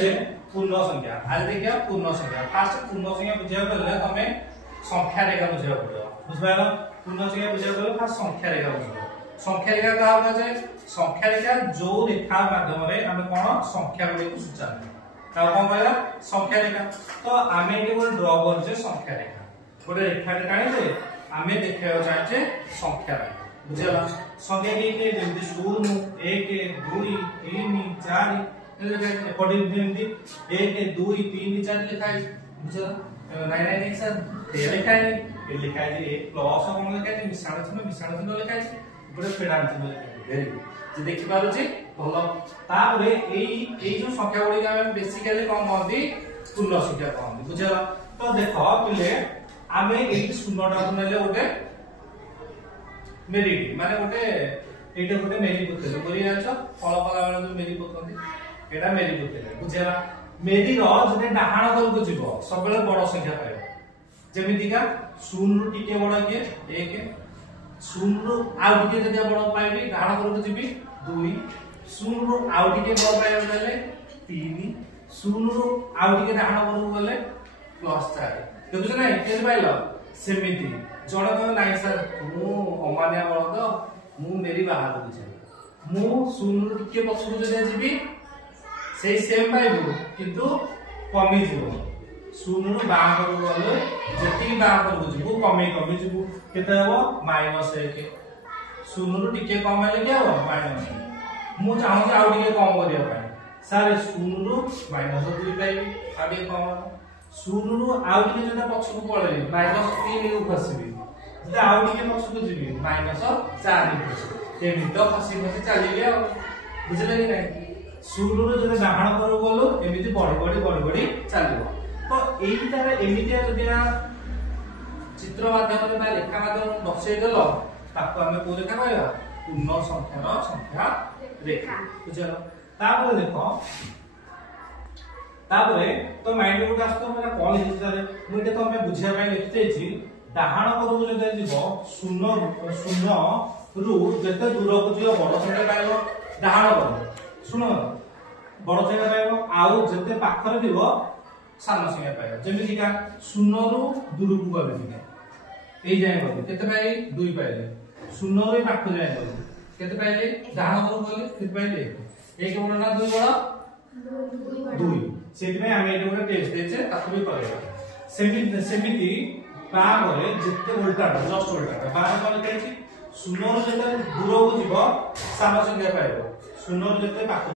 जे पूर्ण संख्या आज देखिए पूर्ण संख्या फास्ट पूर्ण संख्या बुझिया गले तमे संख्या रेखा बुझिया पड़ो बुझबालो पूर्ण संख्या बुझिया गले फास्ट संख्या रेखा बुझो संख्या रेखा का होगा जे संख्या रेखा जो रेखा माध्यम रे हम कोन संख्या गुडी को सूचना ता कोन कहला संख्या रेखा तो आमे एटी को ड्रा कर जे संख्या रेखा गोटे रेखा रे काणी जे आमे देखियो चाहे संख्या बुझला संख्या के जेमति 0 1 2 3 4 एपटे जेमति 1 2 3 4 लिखा है बुझला नाइ नाइ एक्शन ए लिखा है प्लस कोन लिखा है मिश्रण चिन्ह लिखा है ऊपर फेडान चिन्ह लिखा है वेरी गुड जे देखि पारो छी भलो तारे एई जो संख्या गुडी हम बेसिकली कोन कहंदी पूर्ण संख्या कहंदी बुझला तो देखो पिले आमे एई शून्यटा को नेले ओटे मेरी माने गोटे एटा गोटे मेरी पुतले बोली जाचो फल फला वाला जो मेरी पुतंदी एटा मेरी पुतले बुझेला मेरी रो जने डाहाण कर को जीवो सबले बड़ संख्या पाए जेमिति का 0 रु टिके बड़ के 1 0 रु आउ टिके जदि बड़ पाइबी डाहाण कर को जीबी 2 0 रु आउ टिके बड़ पाइबे गले 3 0 रु आउ टिके डाहाण कर को गले +4 देखुछ नै केन पाइलो सेमिति जण को नाही सर मु अमान्या बळ तो मु मेरी बाहर बुझे मु 0 रु टिके पछुक जदि जीबी सेही सेम पाइबो किंतु कमी जीवो 0 रु बाहर को गले जति बाहर को जीवो कमी जीवो केते हो -1 0 रु टिके कम हेले के हो -1 मु चाहू जे आउ टिके कम करिया पाए सर 0 रु -2 पाइबी आ टिके कम 0 रु आउ टिके जदा पछुक पळे -3 रु खसिबी जदा आउ टिके पछुक जीबी -4 रु खसिबी एमि तो खसी चलीबे आ बुझले कि नै 0 रु जदा डाहाण करू गलो एमिति बढी चलिबो तो एई तारे एमितिया जदि चित्र माध्यम बा रेखा माध्यम दर्शाई देलो ताको हमें को रेखा कहबा पूर्ण संख्या रेखा बुझलो तापर देखो तापर तो माइंड को आस्तो मेरा कोन हिस तारे मुइते तो हमें बुझिया पय लिखते छी डाहाण करू जदि जीवो 0 रु जते दूर को जियो बड़ संख्या पाइबो डाहाण करू सुनो बड़ संख्या पाइबो आउ जते पाखरे दिबो सान संख्या पाइबो जेमिति का 0 रु दूर को गबे दिने एई जाय गबे केते पाइ 2 पाइले 0 रे पाख जाय गबे केते पाइले डाहाण करू गले केते पाइले 1 बड़ ना 2 बड़ 2 सेति में हम एटा गोटे टेस्ट देचे ताकू भी करेगा सेमिति बारे जते उल्टा जस्ट उल्टा बारे कोन कहछि 0 रु जते दूर को जीवो सान संख्या पाइबो 0 रु जते पाख